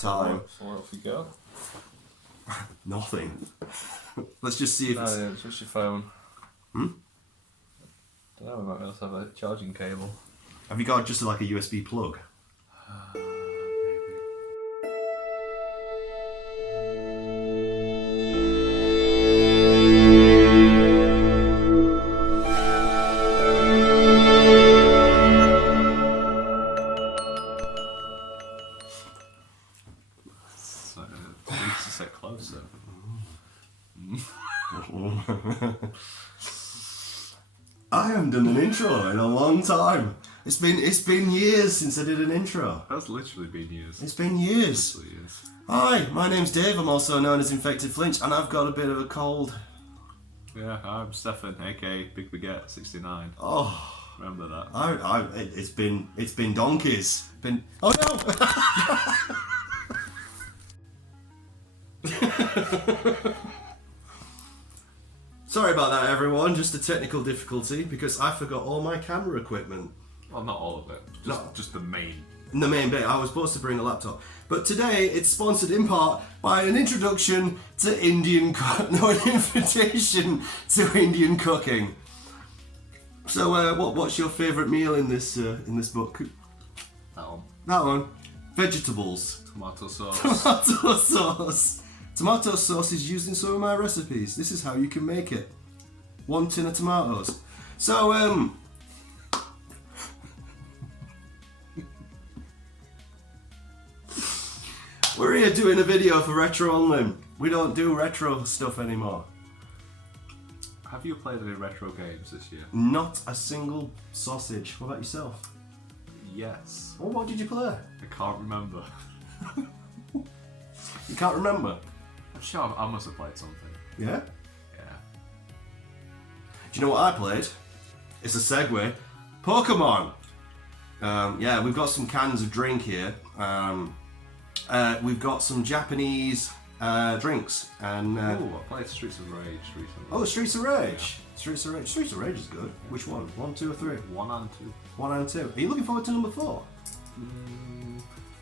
time. So what have we got? Nothing. Let's just see if it's... Yeah, it's just your phone. Hmm? I don't know, we might be able to have a charging cable. Have you got just like a USB plug? So, we need to sit closer. I haven't done an intro in a long time. It's been years since I did an intro. That's literally been years. It's been years. Literally years. Hi, my name's Dave. I'm also known as InfectedFlinch, and I've got a bit of a cold. Yeah, I'm Stefan, aka Big Baguette 69. Oh, Remember that? it's been donkeys. Oh no! Sorry about that, everyone. Just a technical difficulty because I forgot all my camera equipment. Well, not all of it. Just the main. In the main bit, I was supposed to bring a laptop. But today, it's sponsored in part by an introduction to an invitation to Indian cooking. So, what's your favourite meal in this book? That one. That one. Vegetables. Tomato sauce. Tomato sauce. Tomato sauce is used in some of my recipes. This is how you can make it. 1 tin of tomatoes. So, we're here doing a video for Retrounlim. We don't do retro stuff anymore. Have you played any retro games this year? Not a single sausage. What about yourself? Yes. Well, what did you play? I can't remember. You can't remember? I'm sure I must have played something. Yeah? Yeah. Do you know what I played? It's a segue. Pokemon! Yeah, we've got some cans of drink here. We've got some Japanese drinks. And I played Streets of Rage recently. oh, Streets of Rage! Yeah. Streets of Rage. Streets of Rage is good. Which one? 1, 2 or 3? 1 and 2. 1 and 2. Are you looking forward to number 4?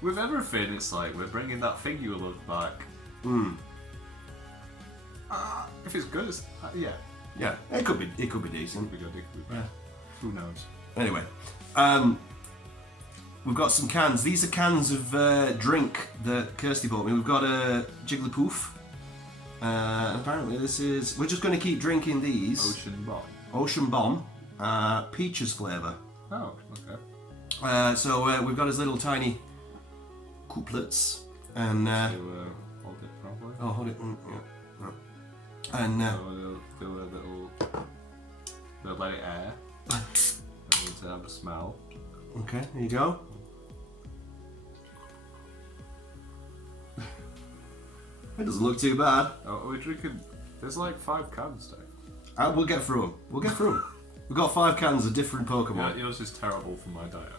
With everything, it's like we're bringing that thing you love back. If it's good, it's, yeah. Yeah, it could be decent. It could be good. It could be bad. Yeah. Who knows? Anyway, we've got some cans. These are cans of drink that Kirsty bought me. We've got a Jigglypuff. Apparently this is... We're just going to keep drinking these. Ocean Bomb. Peaches flavour. Oh, okay. So we've got his little tiny couplets. And... hold it properly. Oh, hold it. Yeah. And... do a little... They'll let it air. I need to have a smell. Okay, here you go. It doesn't look too bad. Oh, we're drinking... There's like 5 cans, Dave. We'll get through them. We'll get through them. We've got 5 cans of different Pokemon. Yeah, yours is terrible for my diet.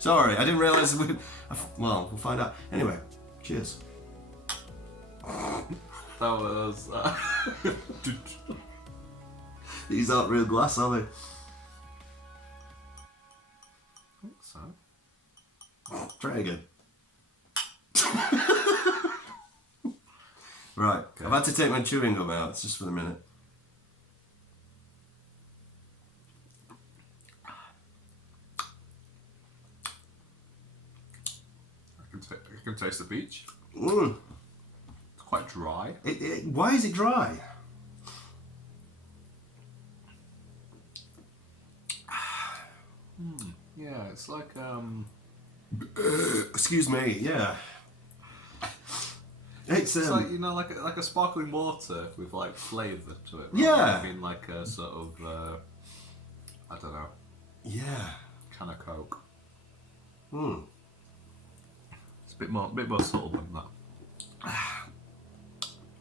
Sorry, I didn't realise we... Well, we'll find out. Anyway, cheers. That was... These aren't real glass, are they? I think so. Try again. Right, okay. I've had to take my chewing gum out, it's just for the minute. I can taste the peach. Mm. It's quite dry. Why is it dry? Yeah, it's like Excuse me. Yeah. It's like, you know, like a sparkling water with like flavour to it. Yeah. I mean, like a sort of I don't know. Yeah. Can of Coke. It's a bit more subtle than that.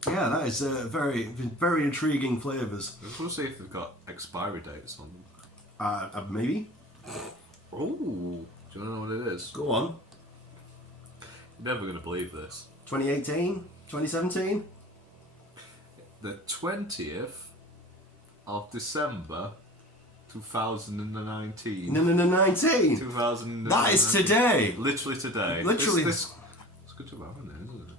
Yeah, that is very intriguing flavours. We'll see if they've got expiry dates on them. Maybe. Oh, do you know what it is? Go on. You're never going to believe this. 2018? 2017? The 20th of December 2019. No, 19. 2000. That is today. Literally today. Literally. It's good to have in there, isn't it?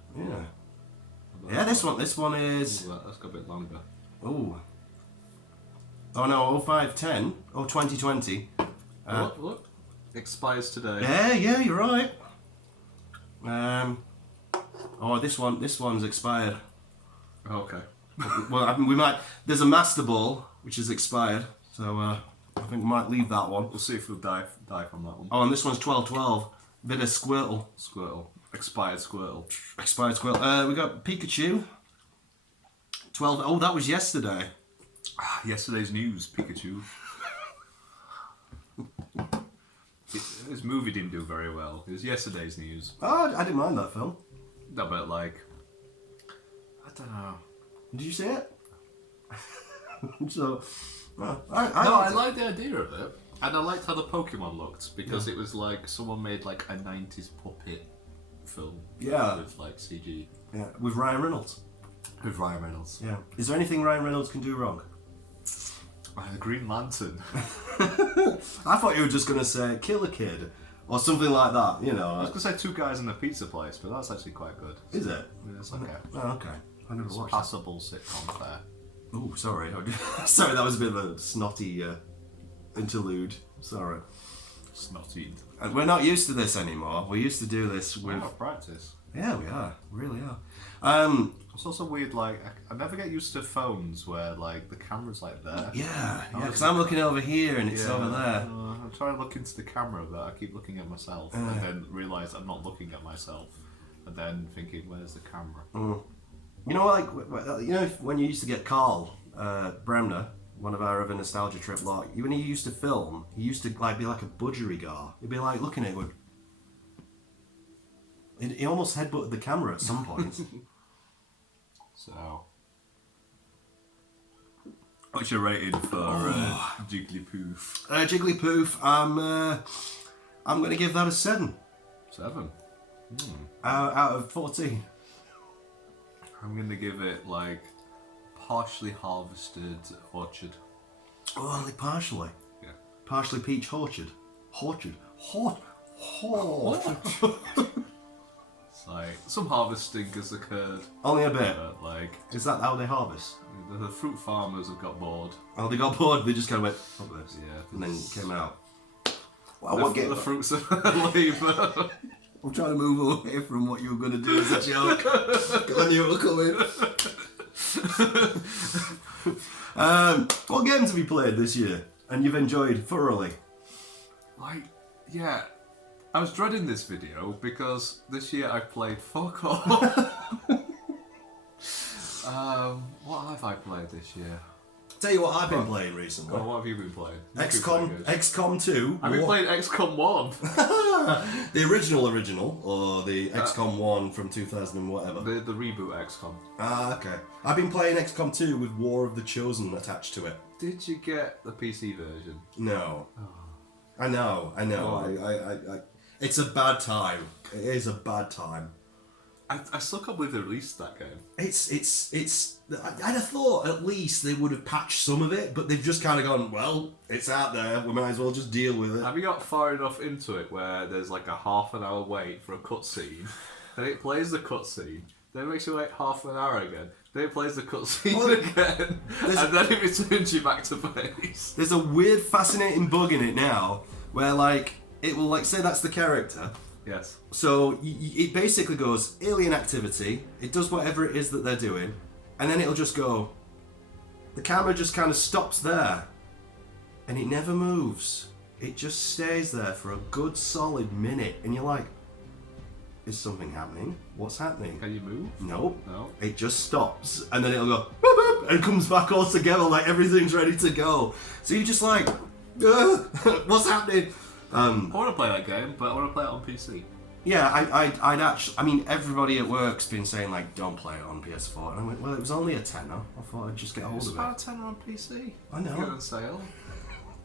Yeah. Yeah, this one is. Ooh, that's got a bit longer. Oh. Oh no, 0510. Oh, 2020. Look. Expires today. Yeah, you're right. Oh, this one's expired. Okay. Well, I mean, we might. There's a Master Ball which is expired, so I think we might leave that one. We'll see if we'll die from that one. Oh, and this one's 1212. Bit of Squirtle. Expired Squirtle. Expired Squirtle. We got Pikachu. 12. Oh, that was yesterday. Yesterday's news, Pikachu. This movie didn't do very well. It was yesterday's news. Oh, I didn't mind that film. No, but like, I don't know. Did you see it? So, I liked the idea of it, and I liked how the Pokemon looked because it was like someone made like a 90s puppet film. Yeah. With like CG. Yeah, with Ryan Reynolds. Yeah. Is there anything Ryan Reynolds can do wrong? The Green Lantern. I thought you were just gonna say kill a kid or something like that. You know. I was gonna say Two Guys in a Pizza Place, but that's actually quite good. Is it? Yeah, it's okay. Oh, okay. I never It's a watched passable sitcom there. Oh, sorry. Sorry, that was a bit of a snotty interlude. Sorry. Snotty. And we're not used to this anymore. We used to do this with. We're out of practice. Yeah, we are. We really are. It's also weird, like, I never get used to phones where, like, the camera's, like, there. Yeah, because I'm looking over here and it's over there. I'm trying to look into the camera, but I keep looking at myself and then realise I'm not looking at myself. And then thinking, where's the camera? You know, like, when you used to get Carl Bremner, one of our other nostalgia trip lot, when he used to film, he used to, like, be like a budgerigar. He'd be, like, looking at it with... He almost headbutted the camera at some point. So, what's your rating for Jigglypuff? Jigglypuff, I'm going to give that a 7. 7? Out of 14. I'm going to give it, like, partially harvested orchard. Oh, only partially? Yeah. Partially peach orchard. Orchard. It's like, some harvesting has occurred. Only a bit. But, like, Is that how they harvest? the fruit farmers have got bored. Oh, they got bored. They just kind of went, fuck this. Yeah. And then came out. Well, The fruits of labour. I'm trying to move away from what you were going to do as a joke. I knew it was coming. What games have you played this year and you've enjoyed thoroughly? Like, yeah. I was dreading this video because this year I played fuck all. What have I played this year? Tell you what I've been playing recently. Oh, what have you been playing? XCOM 2. I've been playing XCOM 1. The original, or the XCOM 1 from 2000 and whatever. The reboot XCOM. Ah, okay. I've been playing XCOM 2 with War of the Chosen attached to it. Did you get the PC version? No. I know. Oh. It's a bad time. It is a bad time. I still can't believe they released that game. It's. I'd have thought at least they would have patched some of it, but they've just kind of gone, well, it's out there. We might as well just deal with it. Have you got far enough into it where there's like a half an hour wait for a cutscene, then it plays the cutscene, then it makes you wait half an hour again, then it plays the cutscene again, and then it returns you back to base. There's a weird, fascinating bug in it now where, like, it will, like, say that's the character. Yes. So it basically goes alien activity. It does whatever it is that they're doing, and then it'll just go. The camera just kind of stops there, and it never moves. It just stays there for a good solid minute, and you're like, "Is something happening? What's happening?" Can you move? Nope. No. It just stops, and then it'll go boop, boop, and comes back all together like everything's ready to go. So you're just like, "What's happening?" I want to play that game, but I want to play it on PC. Yeah, I'd actually. I mean, everybody at work's been saying like, "Don't play it on PS4." And I went, "Well, it was only a tenner. I thought I'd just get a hold It's of it." about a tenner on PC. I know. It's on sale.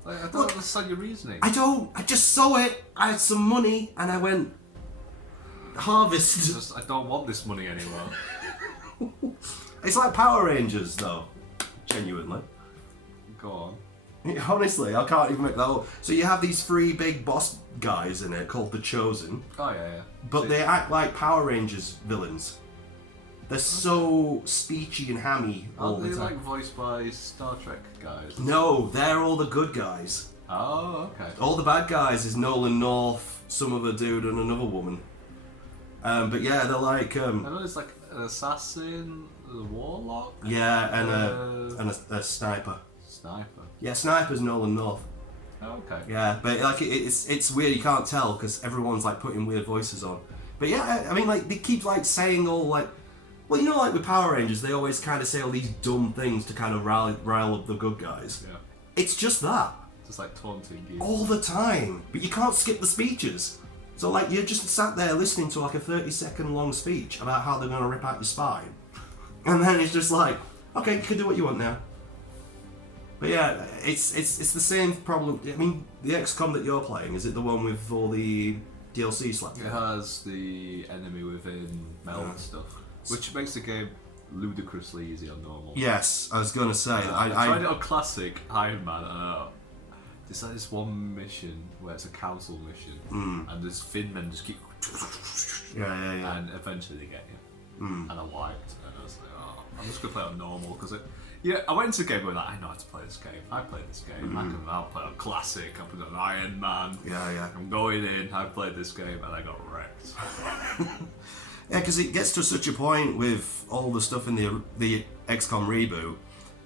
Like, I don't understand your reasoning. I don't. I just saw it. I had some money, and I went harvest. I don't want this money anymore. It's like Power Rangers, though. Genuinely. Go on. Honestly, I can't even make that up. So you have these 3 big boss guys in it called the Chosen. Oh yeah. But they act like Power Rangers villains. They're so speechy and hammy all the Are they time. like voiced by Star Trek guys? No, they're all the good guys. Oh, okay. All the bad guys is Nolan North, some other dude and another woman. But yeah, they're like... I know it's like an assassin, a warlock? Yeah, and a sniper. Sniper. Yeah, sniper's Nolan North. Oh, okay. Yeah, but like it's weird. You can't tell because everyone's like putting weird voices on. But yeah, I mean, like they keep like saying all like, well, you know, like with Power Rangers, they always kind of say all these dumb things to kind of rile up the good guys. Yeah. It's just that Just like taunting you. all the time. But you can't skip the speeches. So like you're just sat there listening to like a 30-second long speech about how they're gonna rip out your spine, and then it's just like, okay, you can do what you want now. But yeah, it's the same problem. I mean, the XCOM that you're playing, is it the one with all the DLC slapped? It has the enemy within meld stuff, which makes the game ludicrously easy on normal. Yes, I was gonna say. I tried it on classic Iron Man. There's like this one mission where it's a council mission, and there's Finn men just keep. Yeah. And eventually they get you. And I wiped, and I was like, oh, I'm just gonna play it on normal because it. Yeah, I went into the game going like, I know how to play this game. I played this game. I'll play on classic. I put on Iron Man. Yeah. I'm going in. I played this game and I got wrecked. Yeah, because it gets to such a point with all the stuff in the XCOM reboot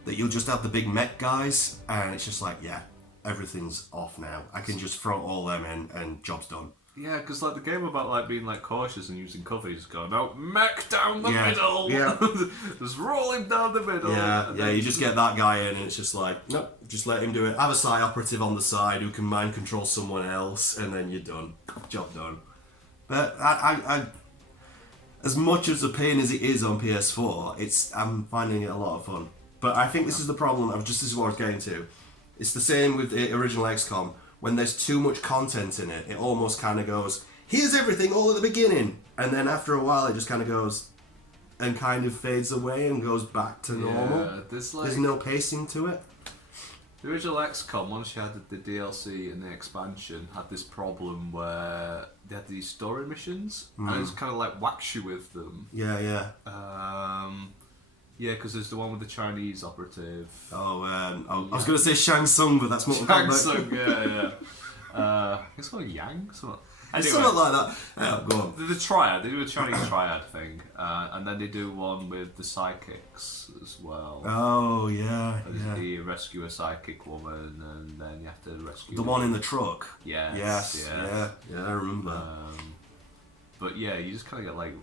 that you'll just have the big mech guys, and it's just like, yeah, everything's off now. I can just throw all them in, and job's done. Yeah, because like the game about like being like cautious and using cover, you just go, no, mech down the middle. Yeah. Just rolling down the middle. Yeah, you just get that guy in, and it's just like, nope, just let him do it. Have a side operative on the side who can mind control someone else, and then you're done. Job done. But I as much as a pain as it is on PS4, I'm finding it a lot of fun. But I think this is the problem. This is what I was getting to. It's the same with the original XCOM. When there's too much content in it, it almost kind of goes, here's everything all at the beginning. And then after a while, it just kind of goes and kind of fades away and goes back to normal. Yeah, there's no pacing to it. The original XCOM, once you had the DLC and the expansion, had this problem where they had these story missions, and it was kind of like whacks you with them. Yeah. Yeah, because there's the one with the Chinese operative. I was going to say Shang Tsung, but that's Mortal Kombat. Shang Tsung, yeah. I think it's called Yang. It's something like that. Yeah, go on. The triad, they do a Chinese triad thing, and then they do one with the psychics as well. Oh, yeah. You rescue a psychic woman, and then you have to rescue the one in the truck. Yes. Yeah, I remember. But yeah, you just kind of get like,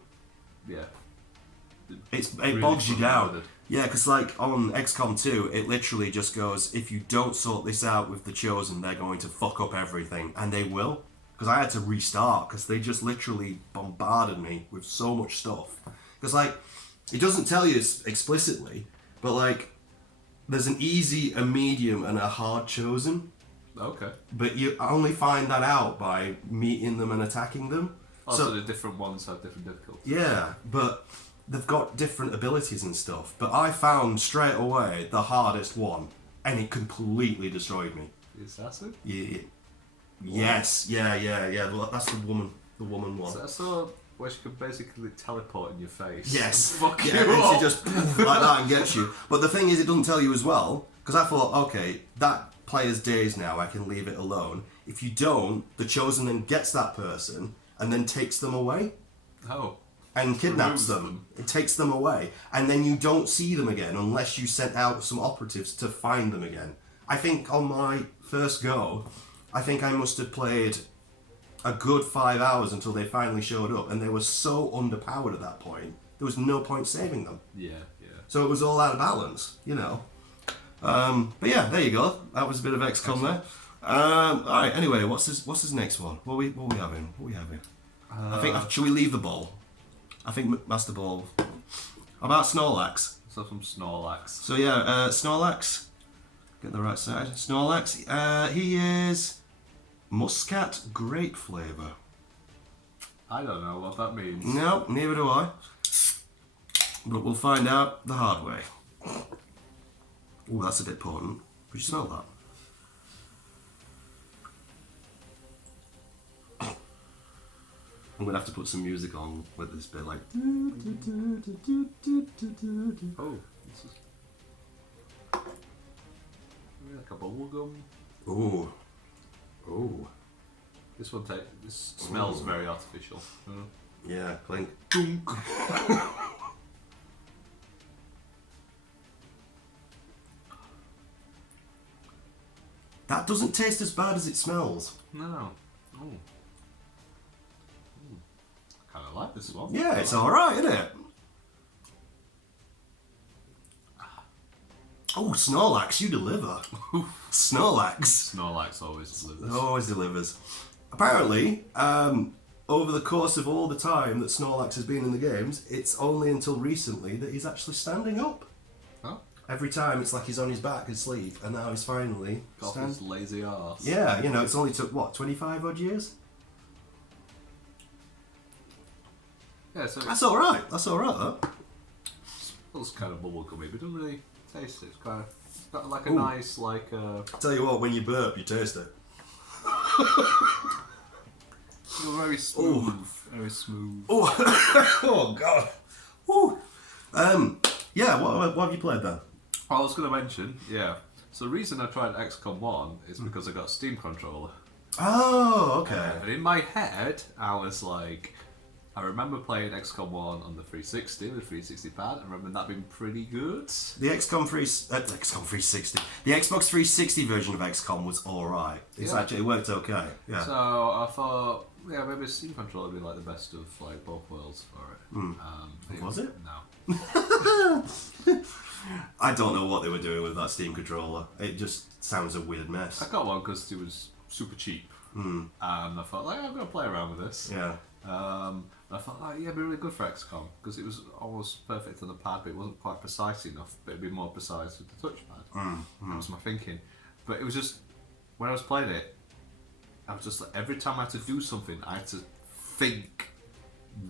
It really bogs you down. with it. Yeah, because like on XCOM 2, it literally just goes, if you don't sort this out with the Chosen, they're going to fuck up everything. And they will. Because I had to restart, because they just literally bombarded me with so much stuff. Because like, it doesn't tell you explicitly, but like, there's an easy, a medium, and a hard Chosen. Okay. But you only find that out by meeting them and attacking them. Also, the different ones have different difficulties. Yeah, but they've got different abilities and stuff. But I found straight away the hardest one, and it completely destroyed me. The assassin? Yeah. Yes. Yeah. Well, that's the woman one. So I saw where she could basically teleport in your face. Yes. Fuck yeah, you and up. she just like that and gets you. But the thing is, it doesn't tell you as well. Because I thought, okay, that player's days now, I can leave it alone. If you don't, the Chosen then gets that person and then takes them away. Oh. And kidnaps them. It takes them away. And then you don't see them again unless you sent out some operatives to find them again. I think on my first go, I think I must have played a good 5 hours until they finally showed up. And they were so underpowered at that point, there was no point saving them. Yeah. So it was all out of balance, you know. But yeah, there you go. That was a bit of XCOM there. Alright, anyway, what's his next one? What are we having? I think, should we leave the ball? I think Master Ball. How about Snorlax? So from Snorlax. So yeah, Snorlax. Get the right side. Snorlax. He is muscat grape flavour. I don't know what that means. No, neither do I. But we'll find out the hard way. Oh, that's a bit potent. Could you smell that? I'm gonna have to put some music on with this bit, like. Oh, this is like a bubble gum. Ooh. Ooh. This smells very artificial. Yeah, clink. That doesn't taste as bad as it smells. No. Oh. I kind of like this one. Yeah, it's alright, isn't it? Oh, Snorlax, you deliver. Snorlax. Snorlax always delivers. Always delivers. Apparently, over the course of all the time that Snorlax has been in the games, it's only until recently that he's actually standing up. Huh? Every time it's like he's on his back asleep, and now he's finally Got his lazy arse. Yeah, you know, it's only took, what, 25 odd years? Yeah, so That's alright, though. it smells kind of bubblegummy, but don't really taste it. It's got like a Ooh. nice, like Tell you what, when you burp, you taste it. You're very smooth. Very smooth. Oh, oh God. Ooh. Yeah, what have you played then? I was going to mention, yeah. So the reason I tried XCOM 1 is because I got a Steam controller. Oh, okay. And in my head, I was like, I remember playing XCOM 1 on the 360, the 360 pad. I remember that being pretty good. The XCOM 360. The Xbox 360 version of XCOM was alright. It worked okay. Yeah. So I thought, yeah, maybe a Steam controller would be like the best of like both worlds for it. Was it? No. I don't know what they were doing with that Steam controller. It just sounds a weird mess. I got one because it was super cheap. And I thought, like, I'm going to play around with this. Yeah. And I thought, like, yeah, it'd be really good for XCOM because it was almost perfect on the pad, but it wasn't quite precise enough. But it'd be more precise with the touchpad. That was my thinking. But it was just, when I was playing it, I was just like, every time I had to do something, I had to think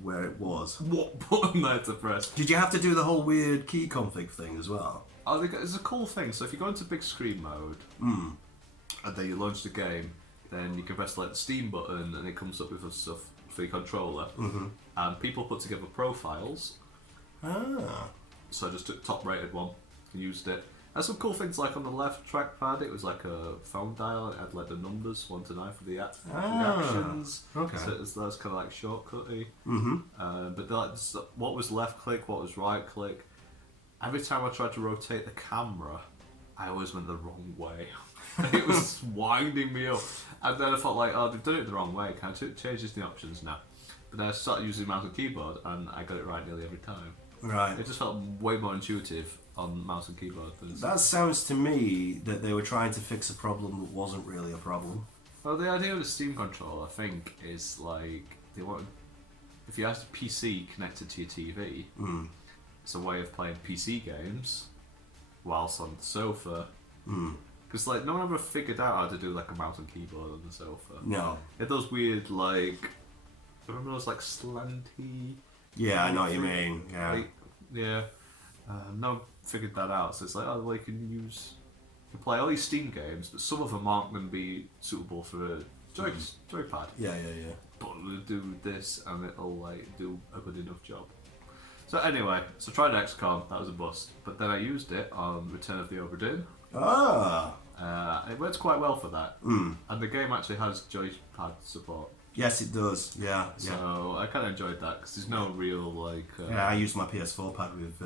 Where it was. what button I had to press. Did you have to do the whole weird key config thing as well? I think it's a cool thing. So if you go into big screen mode, and then you launch the game, then you can press like the Steam button, and it comes up with stuff for your controller. And people put together profiles. Ah. So I just took top rated one and used it. There's some cool things like on the left trackpad, it was like a phone dial. It had like the numbers 1 to 9 for the actions. Okay. So that's kind of like shortcutty. But that's what was left click, what was right click. Every time I tried to rotate the camera, I always went the wrong way. It was winding me up. And then I thought like, oh, they've done it the wrong way. Can I change the options now? But then I started using mouse and keyboard, and I got it right nearly every time. Right. It just felt way more intuitive on mouse and keyboard. That sounds to me that they were trying to fix a problem that wasn't really a problem. Well, the idea of the Steam controller, I think, is like they want if you have a PC connected to your TV, it's a way of playing PC games whilst on the sofa. Because like no one ever figured out how to do like a mouse and keyboard on the sofa. No. It those weird like remember those like slanty. Yeah, I know what you mean. Yeah. Like, yeah. No one figured that out. So it's like, oh, well, you can play all these Steam games, but some of them aren't going to be suitable for a joypad. Yeah. But we'll do this, and it'll like do a good enough job. So anyway, so I tried XCOM. That was a bust. But then I used it on Return of the Obra Dinn. Ah. It works quite well for that. And the game actually has joypad support. Yes, it does. Yeah. So I kind of enjoyed that because there's no real like. Yeah, I used my PS4 pad with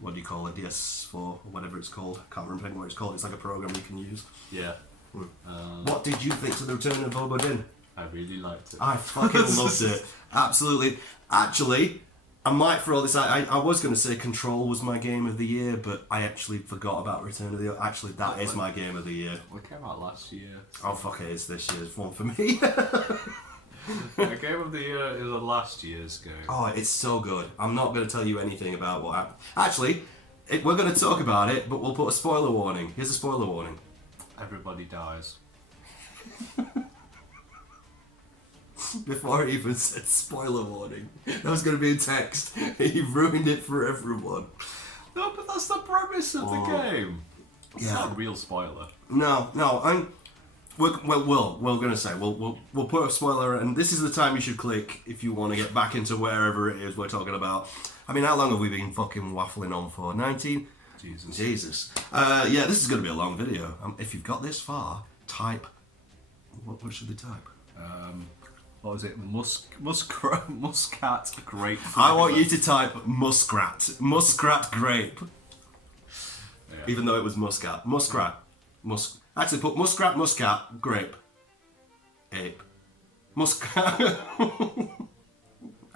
what do you call it, DS4 or whatever it's called. I can't remember what it's called. It's like a program you can use. Yeah. What did you think to the Return of Obra Dinn? I really liked it. I fucking loved it. Absolutely. Actually, I might throw this out. I was going to say Control was my game of the year, but I actually forgot about Return of the... Actually, that is my game of the year. It came out last year. Oh, fuck it, it's this year's one for me. The game of the year is a last year's game. Oh, it's so good. I'm not going to tell you anything about what happened. Actually, we're going to talk about it, but we'll put a spoiler warning. Here's a spoiler warning. Everybody dies. Before I even said spoiler warning, that was going to be in text. He ruined it for everyone. No, but that's the premise of the game. It's Yeah. not a real spoiler. No. We're going to say we'll put a spoiler, and this is the time you should click if you want to get back into wherever it is we're talking about. I mean, how long have we been fucking waffling on for? 19? Jesus. Yeah, this is going to be a long video. If you've got this far, type. What should they type? What was it? Muscat grape. I want you to type muskrat grape. Yeah. Even though it was muscat. Actually, put muskrat, muscat, grape. Ape. Muscat.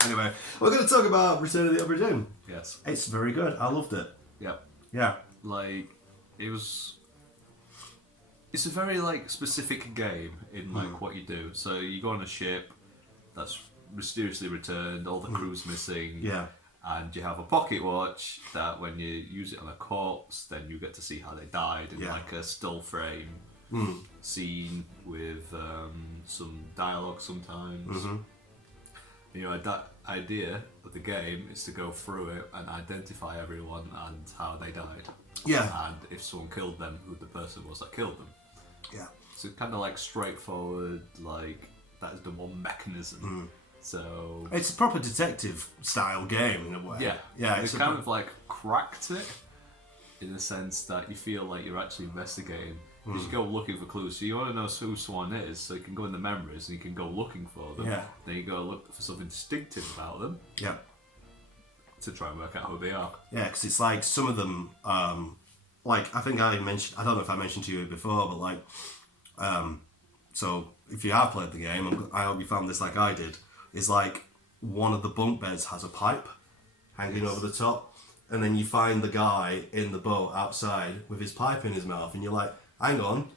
Anyway, we're going to talk about Return of the Obra Dinn. Yes. It's very good. I loved it. Yep. Yeah. Like, it's a very, like, specific game in, like, what you do. So you go on a ship that's mysteriously returned, all the crew's missing. Yeah. And you have a pocket watch that when you use it on a corpse, then you get to see how they died in like a still frame scene with some dialogue sometimes. You know, that idea of the game is to go through it and identify everyone and how they died. Yeah. And if someone killed them, who the person was that killed them. Yeah. So kind of like straightforward, like that is the one mechanism. So it's a proper detective style game in a way. Yeah, yeah. It's kind of like cracked it in the sense that you feel like you're actually investigating. Because you go looking for clues, so you want to know who someone is, so you can go in the memories and you can go looking for them. Yeah. Then you go look for something distinctive about them. Yeah. To try and work out who they are. Yeah, because it's like some of them, like I think I mentioned, I don't know if I mentioned to you before, but like, so if you have played the game, I hope you found this like I did. Is like one of the bunk beds has a pipe hanging over the top, and then you find the guy in the boat outside with his pipe in his mouth, and you're like, hang on,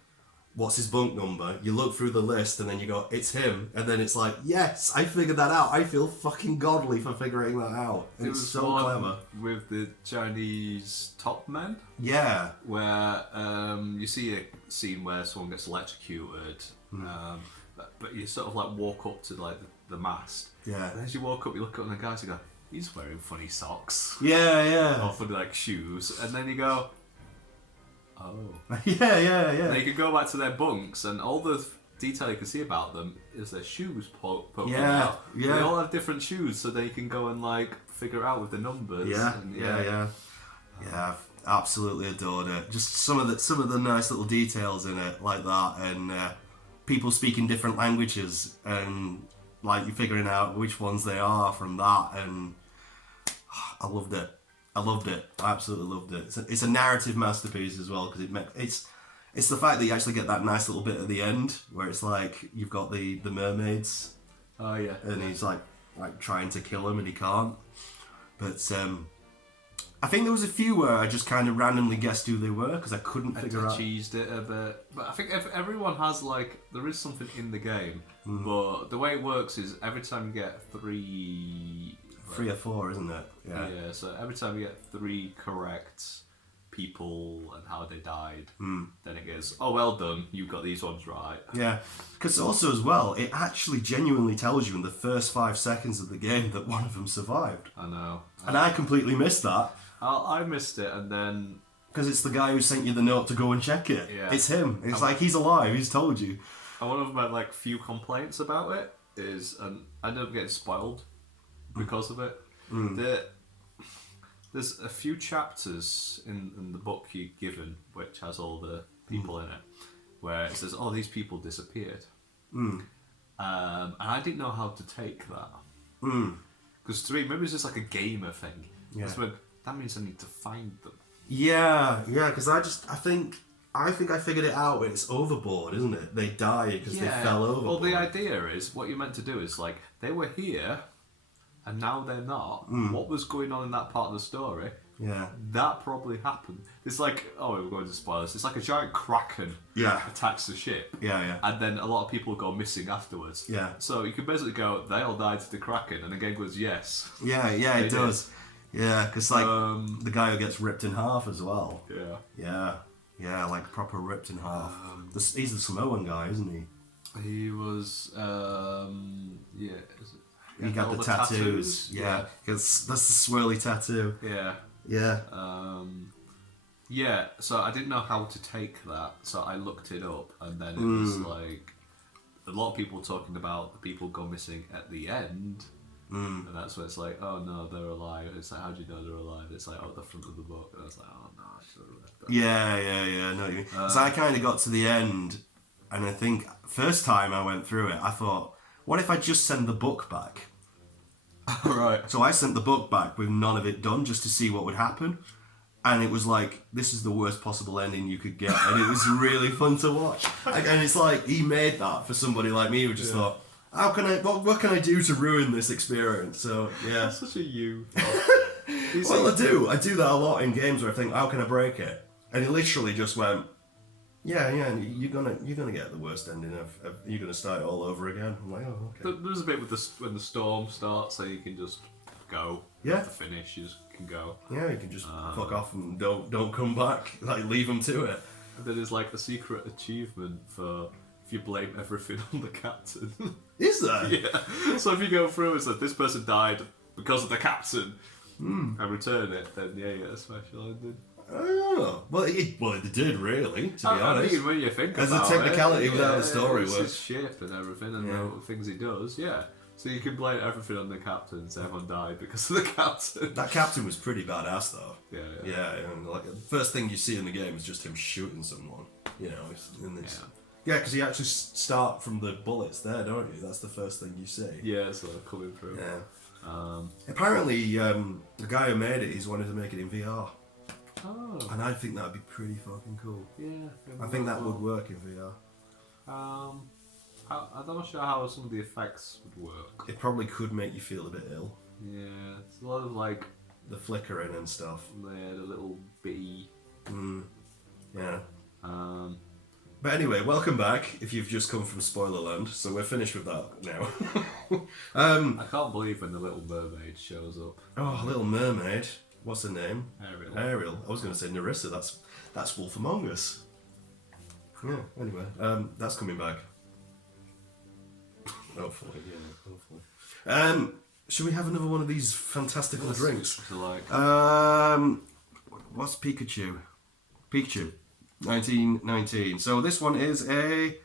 what's his bunk number? You look through the list, and then you go, it's him, and then it's like, yes, I figured that out. I feel fucking godly for figuring that out. And it's so clever. With the Chinese top men. Yeah. Where you see a scene where someone gets electrocuted, but you sort of like walk up to like the mast. Yeah. And as you walk up, you look at the guys and go, he's wearing funny socks. Yeah. Or funny like shoes. And then you go, oh. Yeah. And you can go back to their bunks, and all the detail you can see about them is their shoes poking out. Yeah. They all have different shoes, so they can go and like figure it out with the numbers. Yeah. I've absolutely adored it. Just some of the nice little details in it, like that, and people speaking different languages, and like you're figuring out which ones they are from that, and I loved it. I absolutely loved it. It's a narrative masterpiece as well, because it's the fact that you actually get that nice little bit at the end where it's like you've got the mermaids. Oh yeah. And he's like trying to kill him and he can't. But I think there was a few where I just kind of randomly guessed who they were because I couldn't figure out. I cheesed it a bit, but I think everyone has like there is something in the game, but the way it works is every time you get three or four, isn't it? Yeah. So every time you get 3 correct people and how they died, then it goes, oh well done, you got these ones right. Yeah, because also as well, it actually genuinely tells you in the first 5 seconds of the game that one of them survived. I know. And I completely missed that. I missed it, and then because it's the guy who sent you the note to go and check it. Yeah. It's him. It's like he's alive. He's told you. And one of my like few complaints about it is, and I ended up getting spoiled because of it. There's a few chapters in the book you're given, which has all the people in it, where it says, "Oh, these people disappeared," and I didn't know how to take that. Because to me, maybe it's just like a gamer thing. Yeah. That means I need to find them. Yeah, because I think I figured it out when it's overboard, isn't it? They died because they fell overboard. Well, the idea is what you're meant to do is like they were here, and now they're not. What was going on in that part of the story? Yeah, that probably happened. It's like, oh, we're going to spoil this. It's like a giant kraken attacks the ship. Yeah. And then a lot of people go missing afterwards. Yeah. So you can basically go, they all died to the kraken, and the game goes, yes. Yeah, it does. Yeah, because like the guy who gets ripped in half as well. Yeah, like proper ripped in half. He's the Samoan guy, isn't he? He was, yeah. He got the tattoos. Yeah, because that's the swirly tattoo. Yeah. Yeah. Yeah, so I didn't know how to take that, so I looked it up, and then it was like a lot of people talking about the people go missing at the end, and that's where it's like, oh no, they're alive. It's like, how do you know they're alive? It's like, oh, the front of the book, and I was like, oh no, I should have read that. Yeah, I know what you mean. So I kind of got to the end, and I think first time I went through it, I thought, what if I just send the book back? Right. So I sent the book back with none of it done, just to see what would happen. And it was like, this is the worst possible ending you could get, and it was really fun to watch. And it's like, he made that for somebody like me who just thought, how can I, what can I do to ruin this experience? So, yeah. That's such a you. Well, I do that a lot in games where I think, how can I break it? And he literally just went, yeah, you're gonna get the worst ending of you're gonna start it all over again. I'm like, oh, okay. There's a bit with when the storm starts, so you can just go. Yeah. To finish, you just can go. Yeah, you can just fuck off and don't come back. Like, leave them to it. And then there's like a secret achievement for if you blame everything on the captain. Is there? Yeah. So if you go through and say this person died because of the captain, and return it, then yeah, you get a special ending. Oh, well, it did really, to be honest. I mean, when you think as about a technicality it, with how the story it's works. his ship and everything, and the things he does, yeah. So you can blame everything on the captain, so everyone died because of the captain. That captain was pretty badass, though. Yeah. And like the first thing you see in the game is just him shooting someone. You know, yeah, because you actually start from the bullets there, don't you? That's the first thing you see. Yeah, so they're coming through. Yeah. Apparently, the guy who made it, he's wanted to make it in VR. Oh. And I think that'd be pretty fucking cool. Yeah. I think that would work in VR. I'm not sure how some of the effects would work. It probably could make you feel a bit ill. Yeah, it's a lot of like the flickering and stuff. Yeah, the little bitty. Yeah. But anyway, welcome back. If you've just come from Spoilerland, so we're finished with that now. I can't believe when the Little Mermaid shows up. Oh, Little Mermaid. What's her name? Ariel. I was going to say Narissa. That's Wolf Among Us. Yeah. Anyway, that's coming back. Hopefully, yeah. Hopefully. Should we have another one of these fantastical drinks? What's Pikachu? Pikachu, 1919. So this one is a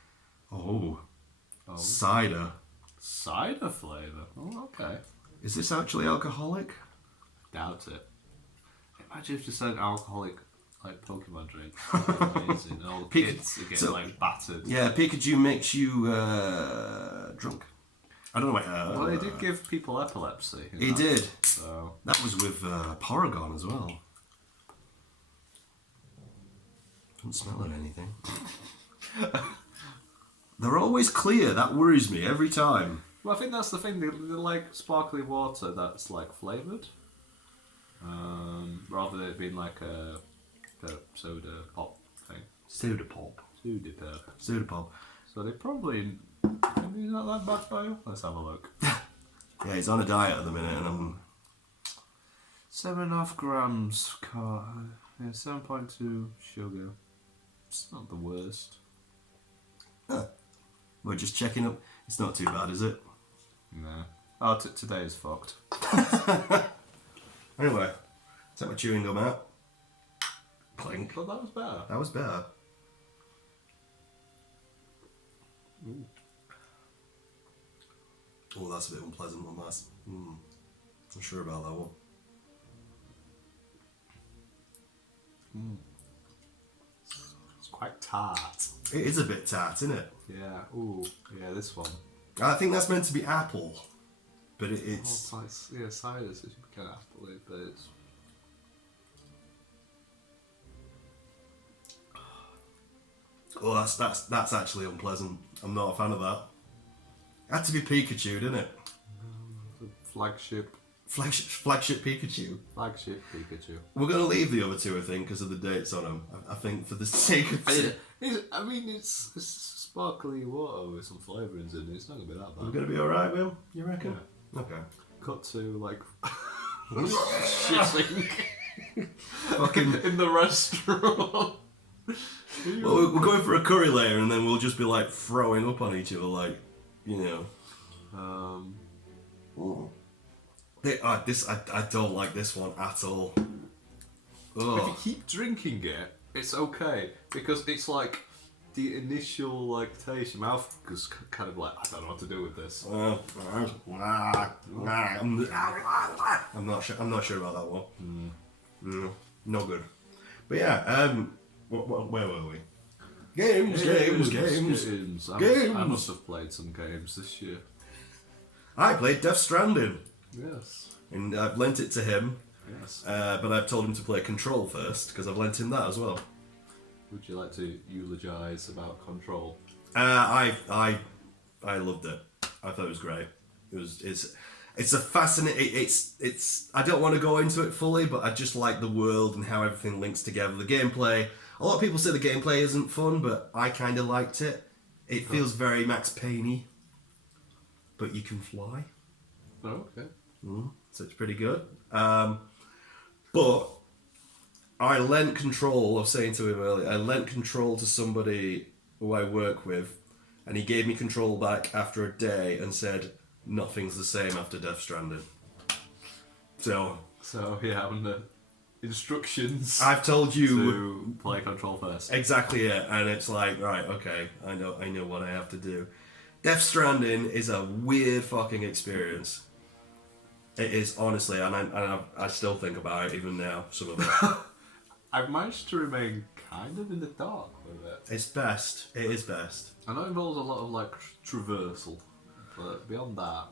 cider. Cider flavour. Oh, okay. Is this actually alcoholic? Doubt it. Imagine if you said alcoholic like Pokemon drink. Amazing. And all the kids are getting like battered. Yeah, Pikachu makes you drunk. I don't know what. Well, he did give people epilepsy. He did. So that was with Porygon as well. Don't smell of anything. They're always clear. That worries me every time. Well, I think that's the thing. They like sparkling water that's like flavoured, rather than it being like a soda pop thing. Soda pop. Soda pop. So they probably maybe not that bad for you. Let's have a look. Yeah, he's on a diet at the minute, and I'm 7.5 grams carb. Yeah, 7.2 sugar. It's not the worst. We're just checking up. It's not too bad, is it? No. Oh, today is fucked. Anyway, take my chewing gum out. Clink. But that was better. That was better. Ooh. Oh, that's a bit unpleasant one, that's. Not sure about that one. It's quite tart. It is a bit tart, isn't it? Yeah. Ooh. Yeah, this one. I think that's meant to be apple, but it's. Oh, it's like, yeah, cider, so it should be kind of apple, but it's. Oh, that's actually unpleasant. I'm not a fan of that. It had to be Pikachu, didn't it? The flagship Pikachu. Flagship Pikachu. We're going to leave the other two, I think, because of the dates on them. I think for the sake of... I mean, it's sparkly water with some flavourings in it. It's not going to be that bad. We're going to be alright, Will? You reckon? Yeah. Okay. Cut to, like, shitting fucking in the restaurant. Well, we're going for a curry later, and then we'll just be, like, throwing up on each other, like, you know. I don't like this one at all. If you keep drinking it, it's okay because it's like the initial like taste. Your mouth is kind of like I don't know what to do with this. I'm not sure. I'm not sure about that one. No good. But yeah, where were we? Games. I must have played some games this year. I played Death Stranding. Yes. And I've lent it to him. Yes. But I've told him to play Control first because I've lent him that as well. Would you like to eulogise about Control? I loved it. I thought it was great. It's a fascinating. It's. I don't want to go into it fully, but I just like the world and how everything links together. The gameplay. A lot of people say the gameplay isn't fun, but I kind of liked it. It feels very Max Payne-y, but you can fly. Oh, okay. So it's pretty good. But I lent Control. I was saying to him earlier. I lent Control to somebody who I work with, and he gave me Control back after a day and said nothing's the same after Death Stranding. So yeah, on the instructions. I've told you to play Control first. Exactly it, and it's like right, okay, I know what I have to do. Death Stranding is a weird fucking experience. It is honestly, and I still think about it even now. Some of it. I've managed to remain kind of in the dark with it. It's best. It is best. I know it involves a lot of like traversal, but beyond that,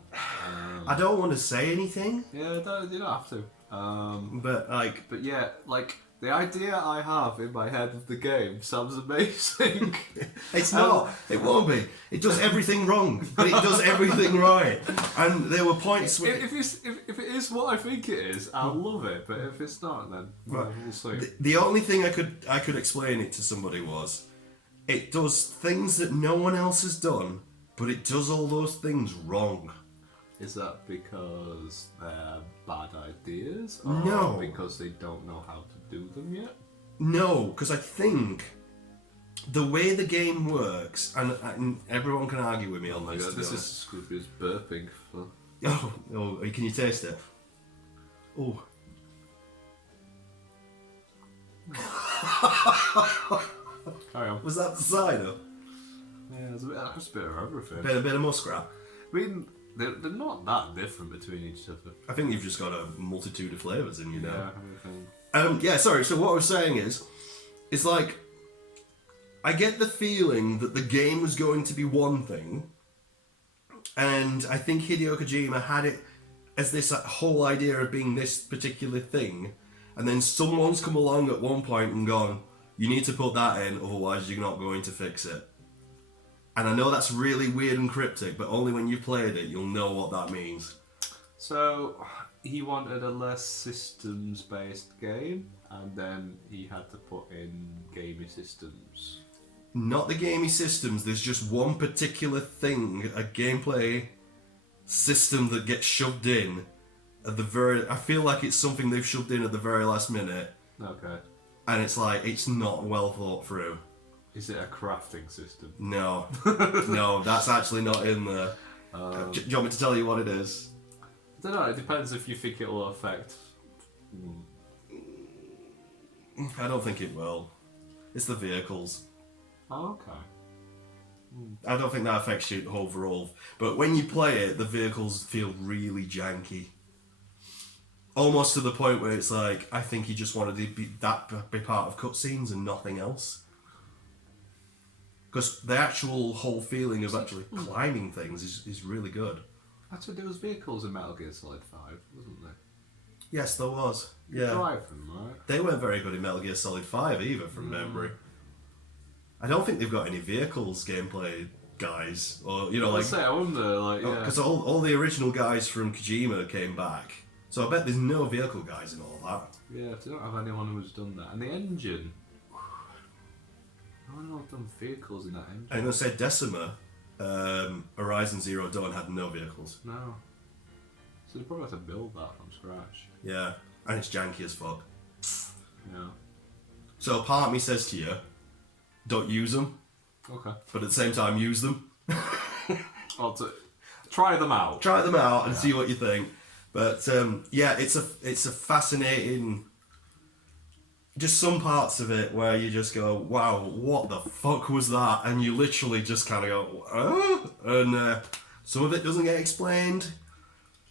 I don't want to say anything. Yeah, you don't have to. But yeah, like the idea I have in my head of the game sounds amazing. It's not. It won't be. It does everything wrong, but it does everything right. And there were points where if it is what I think it is, I'll love it. But if it's not, then we'll see. The only thing I could explain it to somebody was, it does things that no one else has done, but it does all those things wrong. Is that because they're bad ideas? Or no. Because they don't know how to do them yet? No, because I think the way the game works, and everyone can argue with me on this. God, this is Scroobius burping. Oh, can you taste it? Oh. Carry on. Was that the cider? Yeah, there's a bit of everything. A bit of muskrat. I mean, they're not that different between each other. I think you've just got a multitude of flavours in you now. Yeah, everything. Sorry, so what I was saying is like, I get the feeling that the game was going to be one thing, and I think Hideo Kojima had it as this whole idea of being this particular thing, and then someone's come along at one point and gone, you need to put that in, otherwise you're not going to fix it. And I know that's really weird and cryptic, but only when you've played it, you'll know what that means. So, he wanted a less systems-based game, and then he had to put in gamey systems. Not the gamey systems, there's just one particular thing, a gameplay system that gets shoved in at the very... I feel like it's something they've shoved in at the very last minute. Okay. And it's like, it's not well thought through. Is it a crafting system? No. No, that's actually not in there. Do you want me to tell you what it is? I don't know, it depends if you think it will affect... I don't think it will. It's the vehicles. Oh, okay. I don't think that affects you overall. But when you play it, the vehicles feel really janky. Almost to the point where it's like, I think he just wanted to be part of cutscenes and nothing else. Because the actual whole feeling of actually climbing things is really good. That's what there was vehicles in Metal Gear Solid 5, wasn't there? Yes, there was. You drive them, right? They weren't very good in Metal Gear Solid 5 either, from memory. I don't think they've got any vehicles gameplay guys, or I wonder, because all the original guys from Kojima came back, so I bet there's no vehicle guys in all that. Yeah, if they don't have anyone who's done that, and the engine. I don't know if I've done vehicles in that engine. I'm gonna say Decima, Horizon Zero Dawn had no vehicles. No. So they probably have to build that from scratch. Yeah, and it's janky as fuck. Yeah. So part of me says to you, don't use them. Okay. But at the same time, use them. Try them out. Try them out and see what you think. But yeah, it's a fascinating just some parts of it where you just go, wow, what the fuck was that? And you literally just kind of go, and some of it doesn't get explained.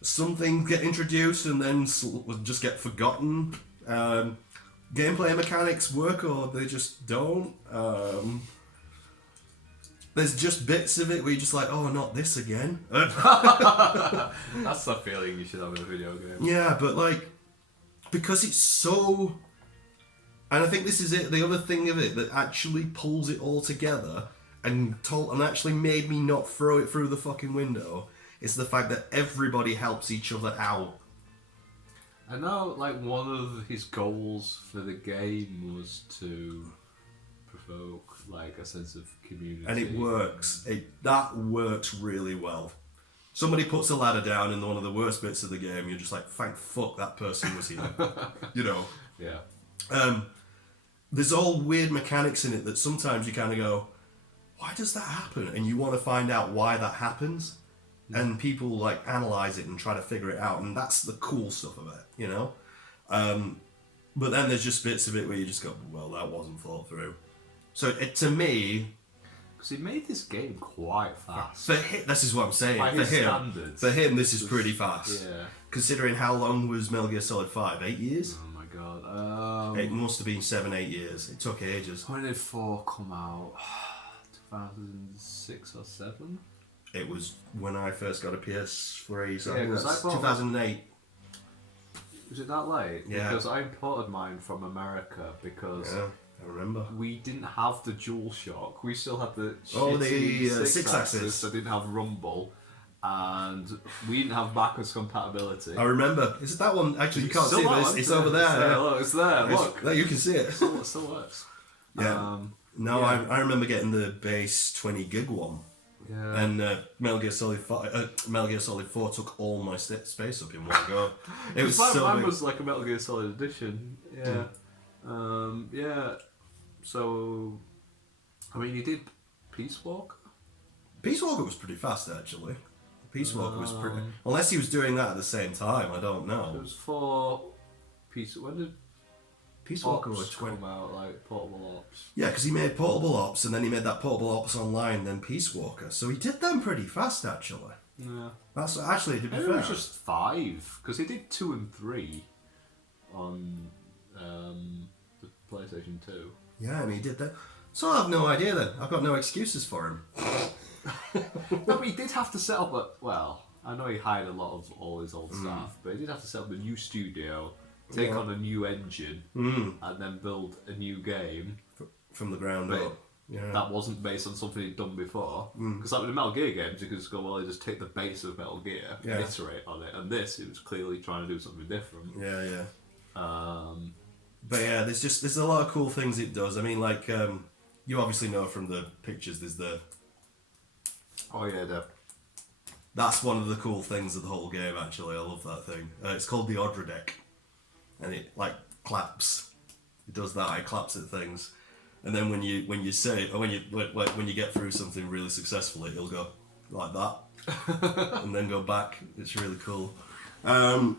Some things get introduced and then just get forgotten. Gameplay mechanics work or they just don't. There's just bits of it where you're just like, oh, not this again. That's the feeling you should have in a video game. Yeah, but like, because it's so... And I think this is it, the other thing of it that actually pulls it all together and actually made me not throw it through the fucking window is the fact that everybody helps each other out. I know, like, one of his goals for the game was to provoke, like, a sense of community. And it works. That works really well. Somebody puts a ladder down in one of the worst bits of the game, you're just like, thank fuck that person was here. You know? Yeah. There's all weird mechanics in it that sometimes you kind of go, why does that happen? And you want to find out why that happens. And people like analyze it and try to figure it out, and that's the cool stuff of it, you know? But then there's just bits of it where you just go, well, that wasn't thought through. So to me... Because he made this game quite fast. This is what I'm saying. By his standards. For him, this is pretty fast. Yeah. Considering how long was Metal Gear Solid 5? 8 years? Oh my god. It must have been 7-8 years. It took ages. When did 4 come out? 2006 or 7? It was when I first got a PS3, so Yeah, I think 'cause that's I thought- 2008. Was it that late? Yeah. Because I imported mine from America because Yeah, I remember. we didn't have the DualShock. We still had the the six axis. axis that didn't have rumble, and we didn't have backwards compatibility. I remember. Is it that one? Actually, you can't Still see it, that but one? it's over there. Yeah. Look, it's there. Look. There, you can see it. It still works. Yeah. No, yeah. I remember getting the base 20 gig one. Yeah. And Metal Gear Solid 4 took all my space up in one go. It was so mine big. was like a Metal Gear Solid edition. Yeah. Yeah. So, I mean, you did Peace Walker? Peace Walker was pretty fast, actually. Peace Walker was pretty... Unless he was doing that at the same time, I don't know. It was for Peace... When did Peace Walker was Ops come out, like Portable Ops? Yeah, because he made Portable Ops, and then he made that Portable Ops Online, then Peace Walker. So he did them pretty fast, actually. Yeah. That's actually, to be Maybe fair. it was just 5, because he did 2 and 3 on the PlayStation 2. Yeah, and he did that. So I have no idea then. I've got no excuses for him. No, but he did have to set up I know he hired a lot of all his old staff, but he did have to set up a new studio, take on a new engine, and then build a new game. From the ground But up. Yeah. that wasn't based on something he'd done before. Because like with the Metal Gear games, you could just go, well, you just take the base of Metal Gear, and iterate on it. And this, it was clearly trying to do something different. Yeah, yeah. But yeah, there's a lot of cool things it does. I mean, like, you obviously know from the pictures, there's the... Oh yeah, That's one of the cool things of the whole game, actually. I love that thing. It's called the Audra deck. And it, like, claps. It does that, it claps at things. And then when you get through something really successfully, it'll go like that. And then go back. It's really cool. No,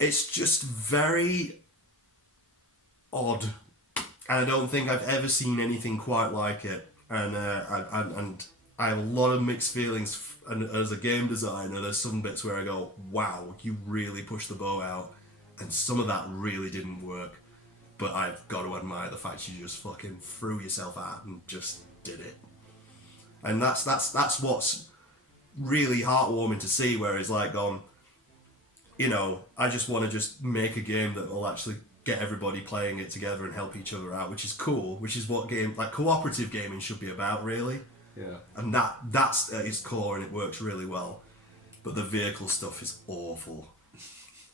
it's just very odd. And I don't think I've ever seen anything quite like it. And I have a lot of mixed feelings. And as a game designer, there's some bits where I go, wow, you really pushed the bow out. And some of that really didn't work. But I've got to admire the fact you just fucking threw yourself out and just did it. And that's what's really heartwarming to see, where it's like, I just want to just make a game that will actually get everybody playing it together and help each other out, which is cool, which is what cooperative gaming should be about, really. yeah. And that's at its core, and it works really well. But the vehicle stuff is awful.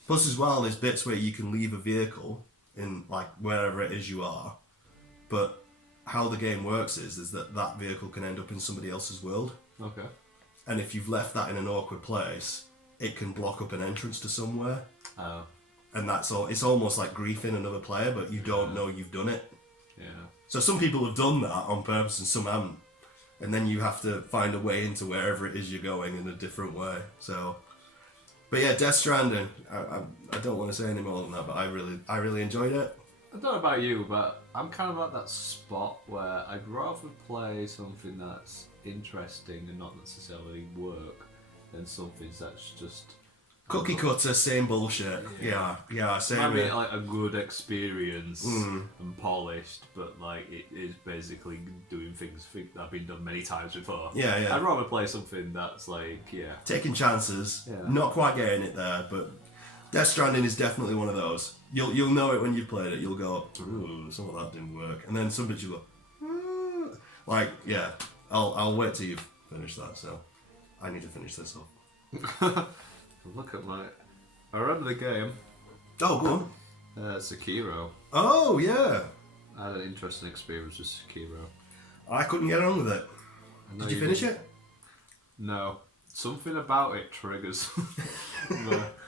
Plus, as well, there's bits where you can leave a vehicle in, like, wherever it is you are, but how the game works is that vehicle can end up in somebody else's world. Okay. And if you've left that in an awkward place, it can block up an entrance to somewhere. Oh. And that's all. It's almost like griefing another player, but you don't know you've done it. Yeah. So some people have done that on purpose and some haven't. And then you have to find a way into wherever it is you're going in a different way. So, But yeah, Death Stranding. I don't want to say any more than that, but I really enjoyed it. I don't know about you, but I'm kind of at that spot where I'd rather play something that's interesting and not necessarily work than something that's just Cookie cutter, same bullshit. Yeah, same. Might be like a good experience and polished, but like it is basically doing things that have been done many times before. Yeah. I'd rather play something that's like, taking chances, Yeah. not quite getting it there, but Death Stranding is definitely one of those. You'll know it when you've played it. You'll go, ooh, some of that didn't work, and then some bits you go, like, yeah. I'll wait till you've finished that. So I need to finish this off. Look at I remember the game. Oh, go on. Sekiro. Oh, yeah. I had an interesting experience with Sekiro. I couldn't get on with it. Did you finish it? No. Something about it triggers.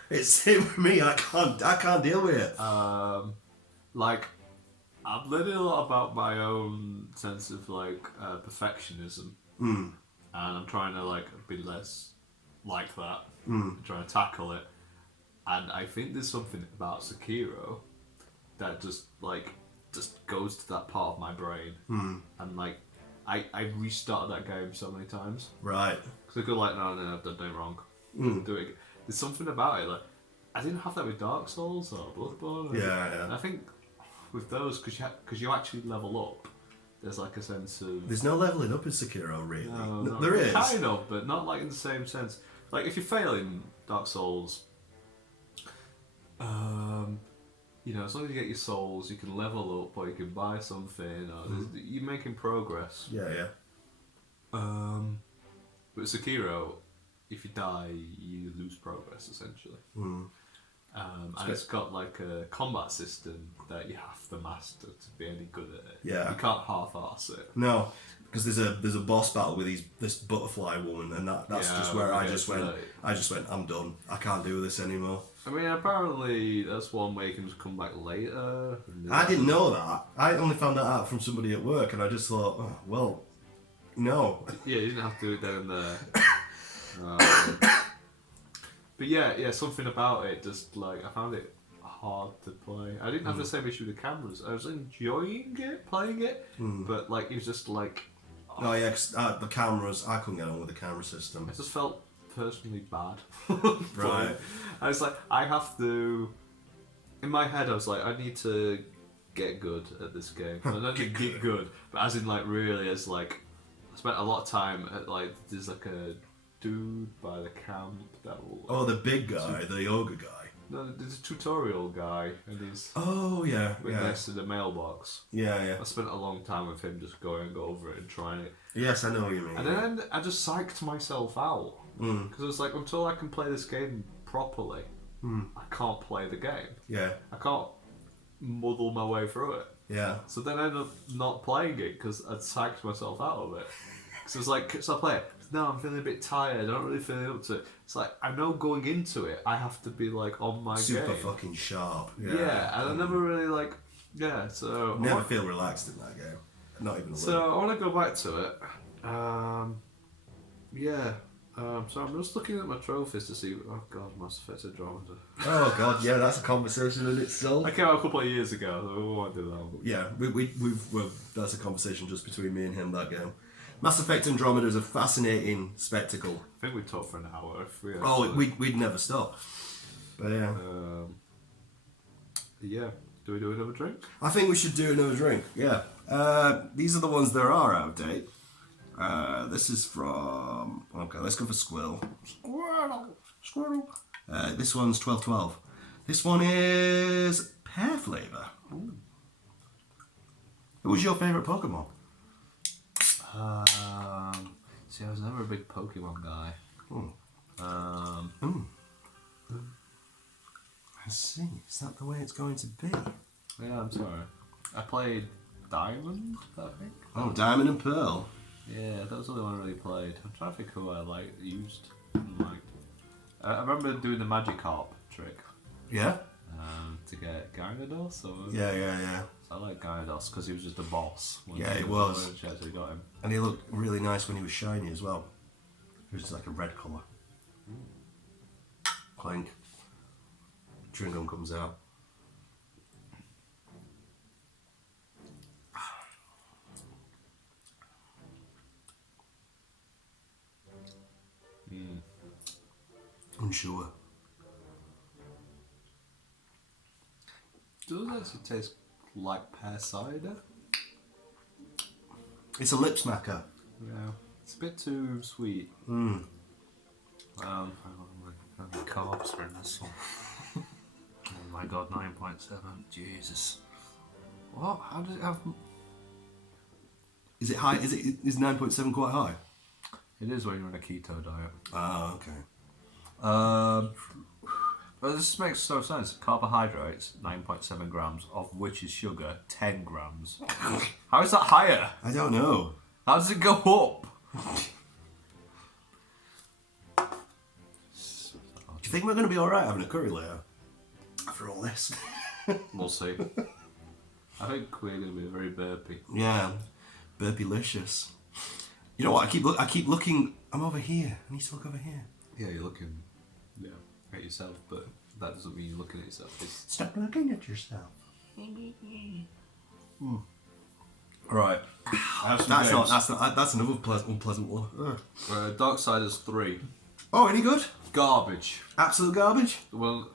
It's same with me. I can't deal with it. Like, I've learned a lot about my own sense of like perfectionism, and I'm trying to like be less like that. Trying to tackle it, and I think there's something about Sekiro that just goes to that part of my brain, and like I restarted that game so many times. Right. Because I go like, no, I've done it wrong. Do it. There's something about it. Like I didn't have that with Dark Souls or Bloodborne. Yeah. And I think with those, because you actually level up, there's like a sense of. There's no leveling up in Sekiro, really. No, there is. Kind of, but not like in the same sense. Like if you fail in Dark Souls, as long as you get your souls, you can level up or you can buy something, or you're making progress. Yeah. But Sekiro, if you die, you lose progress essentially. And it's got like a combat system that you have to master to be any good at it. Yeah. You can't half-arse it. No, because there's a boss battle with this butterfly woman, and that's just where I just went. I'm done. I can't do this anymore. I mean, apparently that's one way you can just come back later. I didn't know that. I only found that out from somebody at work, and I just thought, oh, well, no. Yeah, you didn't have to do it there and there. But yeah, something about it just like I found it hard to play. I didn't have the same issue with the cameras. I was enjoying it, playing it, but like it was just like. Oh yeah, 'cause, the cameras. I couldn't get on with the camera system. I just felt personally bad. Right. I was like, I have to. In my head, I was like, I need to get good at this game. I don't need to get good, but as in like really, as like, I spent a lot of time at like there's like a dude by the camp that will. Oh, the big guy, the ogre guy. No, there's a tutorial guy, and he's. Oh yeah, next to the mailbox. Yeah. I spent a long time with him just going over it and trying it. Yes, I know what you mean. And then I just psyched myself out because I was like, until I can play this game properly, I can't play the game. Yeah. I can't muddle my way through it. Yeah. So then I ended up not playing it because I'd psyched myself out of it. So it's like, so I play it. No, I'm feeling a bit tired. I don't really feel up to it. It's like I know going into it, I have to be like on my super game. fucking sharp. Yeah, and I never really like. Yeah, so never feel relaxed in that game. Not even a little. So I want to go back to it. So I'm just looking at my trophies to see. Oh God, Mass Effect Andromeda. Oh God, yeah, that's a conversation in itself. I came out a couple of years ago, so we won't do that one. Yeah, we've that's a conversation just between me and him. That game. Mass Effect Andromeda is a fascinating spectacle. I think we'd talk for an hour if we. We'd never stop. But yeah. Yeah. Do we do another drink? I think we should do another drink. Yeah. These are the ones that are out of date. This is from. Okay, let's go for Squirrel. Squirrel. This one's 1212. This one is pear flavour. Who was your favourite Pokemon? See, I was never a big Pokemon guy. I see. Is that the way it's going to be? Yeah, I'm sorry. I played Diamond, I think. Oh, Diamond and Pearl. Yeah, that was the only one I really played. I'm trying to think who I used. I remember doing the Magikarp trick. Yeah? To get Gyarados. Yeah. So I like Gyarados because he was just a boss. Yeah, he was. So we got him. And he looked really nice when he was shiny as well. He was just like a red colour. Clank. chewing gum comes out. Unsure. Does it actually taste like pear cider? It's a lip smacker. Yeah. It's a bit too sweet. Carbs are in this one. Oh my god, 9.7. Jesus. What? How does it have... Is it high? Is 9.7 quite high? It is when you're on a keto diet. Oh, okay. But this makes so sense. Carbohydrates, 9.7 grams, of which is sugar, 10 grams. How is that higher? I don't know. How does it go up? Do you think we're going to be alright having a curry later? After all this? We'll see. I think we're going to be very burpy. Yeah. Burpylicious. You know what? I keep looking. I'm over here. I need to look over here. Yeah, you're looking at yourself, but that doesn't mean you're looking at yourself. Stop looking at yourself. Right. That's another unpleasant one. Darksiders 3. Oh, any good? Garbage. Absolute garbage? Well,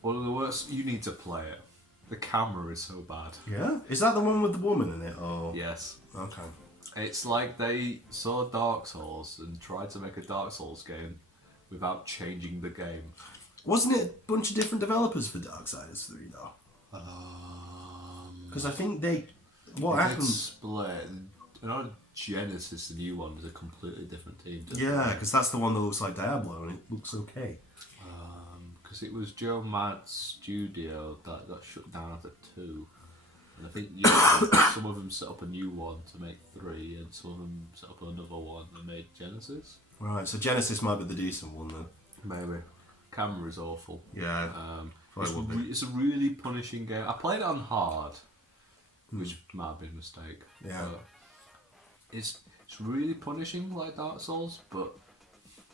one of the worst. You need to play it. The camera is so bad. Yeah? Is that the one with the woman in it? Oh. Yes. Okay. It's like they saw Dark Souls and tried to make a Dark Souls game without changing the game. Wasn't it a bunch of different developers for Darksiders 3 though? Because I think what happened? Split. Not Genesis, the new one, was a completely different team. Yeah, because that's the one that looks like Diablo and it looks okay. Because it was Joe Mad's studio that got shut down after 2. And I think some of them set up a new one to make 3, and some of them set up another one and made Genesis. Right, so Genesis might be the decent one then. Maybe. Camera is awful. Yeah. It's a really punishing game. I played it on hard, which might have been a mistake. Yeah. But it's really punishing like Dark Souls, but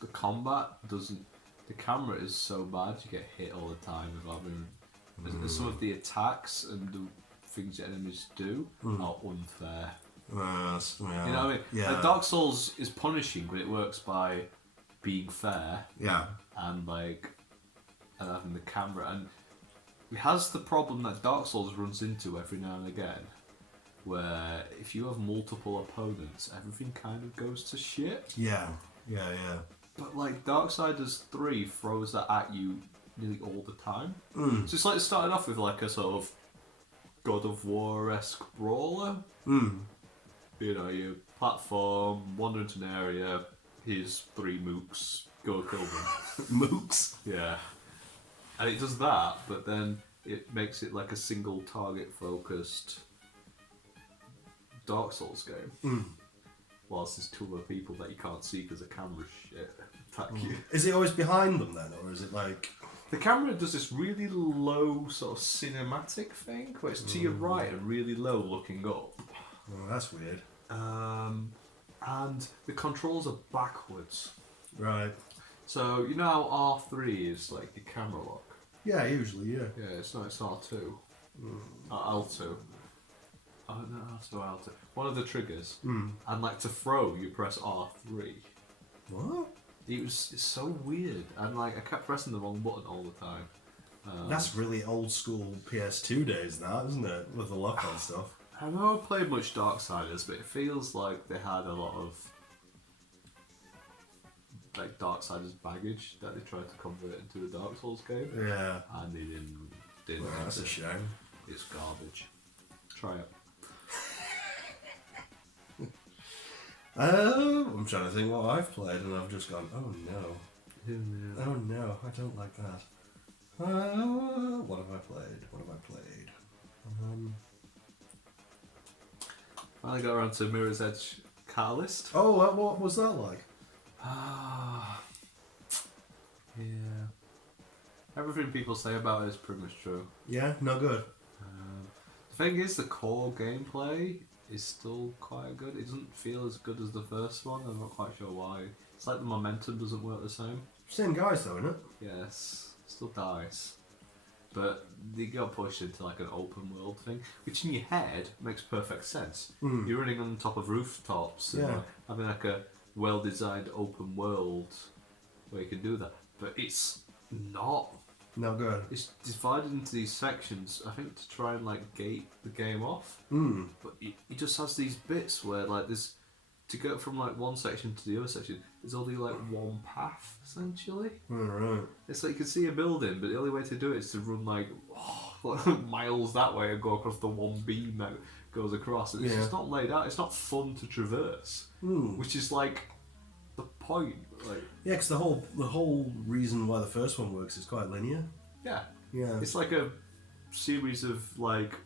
the combat doesn't. The camera is so bad you get hit all the time without being. Some of the attacks and the things the enemies do are unfair. You know what I mean? Yeah. Like Dark Souls is punishing, but it works by being fair. Yeah. And having the camera, and it has the problem that Dark Souls runs into every now and again, where if you have multiple opponents, everything kind of goes to shit. Yeah. But like Darksiders 3 throws that at you nearly all the time. So it's like starting off with like a sort of God of War-esque brawler. You know, you platform, wander into an area, here's 3 mooks, go kill them. Mooks? Yeah. And it does that, but then it makes it like a single target focused Dark Souls game. Whilst there's 2 other people that you can't see because the camera shit attack you. Is it always behind them then, or is it like... The camera does this really low sort of cinematic thing, where it's to your right and really low looking up. Oh, that's weird. And the controls are backwards. Right. So, you know how R3 is like your camera lock? Yeah, usually, yeah. Yeah, it's not, it's R2. L2. Oh, no, R2, L2. One of the triggers. And like to throw, you press R3. What? It's so weird. And like, I kept pressing the wrong button all the time. That's really old school PS2 days, that, isn't it? With the lock on stuff. I know I haven't played much Darksiders, but it feels like they had a lot of like Darksiders baggage that they tried to convert into the Dark Souls game. Yeah. And they didn't. Well, that's a shame. It's garbage. Try it. I'm trying to think what I've played and I've just gone, oh no. Oh no, I don't like that. What have I played? Finally got around to Mirror's Edge Catalyst. Oh, what was that like? Yeah. Everything people say about it is pretty much true. Yeah, no good. The thing is, the core gameplay is still quite good. It doesn't feel as good as the first one. I'm not quite sure why. It's like the momentum doesn't work the same. Same guys though, isn't it? Yes, still dies. but they got pushed into like an open world thing, which in your head makes perfect sense. You're running on top of rooftops and having like a well-designed open world where you can do that, but it's not. No good. It's divided into these sections, I think, to try and like gate the game off. But it just has these bits where like there's to go from like one section to the other section. There's only like one path essentially. Alright. It's like you can see a building, but the only way to do it is to run like miles that way and go across the one beam that goes across. And it's just not laid out. It's not fun to traverse, which is like the point. Like because the whole reason why the first one works is quite linear. yeah, It's like a series of like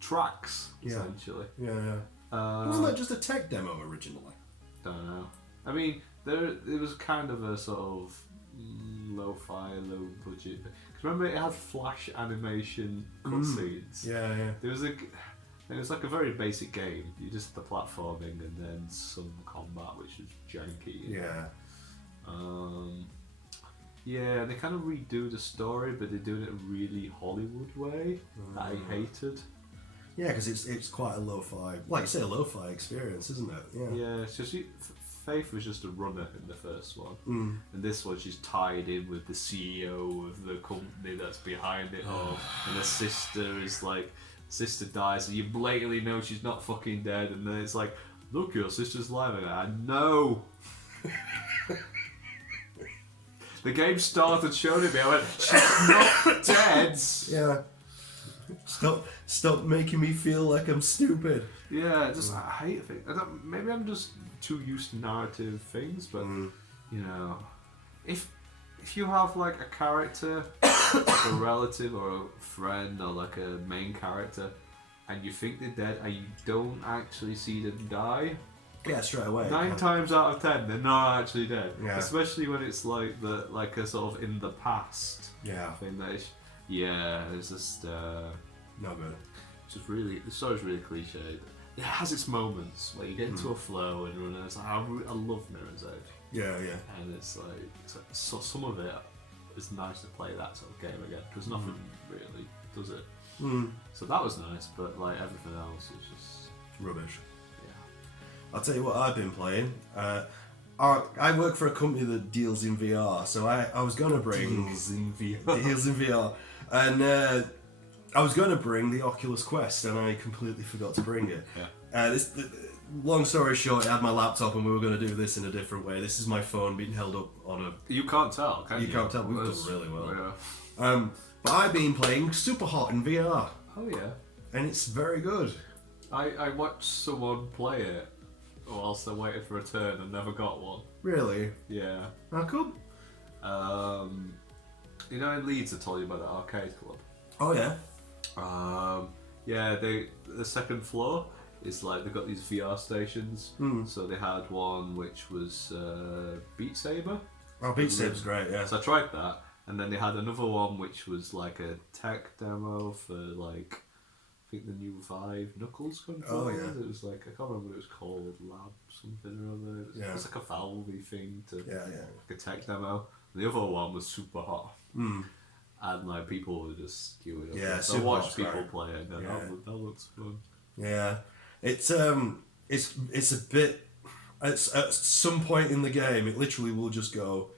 tracks essentially. Wasn't that just a tech demo originally? Don't know. I mean, it was kind of a sort of lo-fi, low budget. Because remember, it had flash animation cutscenes. It was like a very basic game. You just had the platforming and then some combat, which was janky. They kind of redo the story, but they're doing it a really Hollywood way that I hated. Yeah, because it's quite a lo-fi, like you say, a lo-fi experience, isn't it? Yeah, it's just Faith was just a runner in the first one, and this one she's tied in with the CEO of the company that's behind it all, and her sister is like, sister dies, and you blatantly know she's not fucking dead, and then it's like, look, your sister's alive, and I know. The game started showing me, I went, she's not dead. Yeah. Stop making me feel like I'm stupid. Yeah, just I hate things. Maybe I'm just too used to narrative things, but you know, if you have like a character, like a relative or a friend or like a main character, and you think they're dead and you don't actually see them die, straight away. 9 times out of 10 they're not actually dead. Especially when it's like a sort of in the past thing that is. It's just no good. Just really, the story's really cliched. It has its moments where you get into a flow and run. And it's like I love Mirror's Edge. And it's like so some of it is nice to play that sort of game again because nothing really does it. So that was nice, but like everything else is just rubbish. I'll tell you what I've been playing. I work for a company that deals in VR, so I was going to bring... Deals in VR. And I was going to bring the Oculus Quest, and I completely forgot to bring it. Long story short, I had my laptop, and we were going to do this in a different way. This is my phone being held up on a... You can't tell, can you? You can't tell. We've done really well. But I've been playing Super Hot in VR. Oh, yeah. And it's very good. I watched someone play it whilst they waited for a turn and never got one. Really? Yeah. How come? You know in Leeds I told you about the arcade club? Oh yeah. The second floor is like they've got these VR stations. So they had one which was Beat Saber. Oh, Beat Saber's great, yeah. So I tried that, and then they had another one which was like a tech demo for like I think the new Vive Knuckles controller. Oh yeah. It was like I can't remember what it was called, Lab something or other. It was like a Valve-y thing to like a tech demo. And the other one was Super Hot. And like people were just queuing up. Yeah, so I watched people play it. And that looks fun. Yeah, it's a bit. At some point in the game, it literally will just go.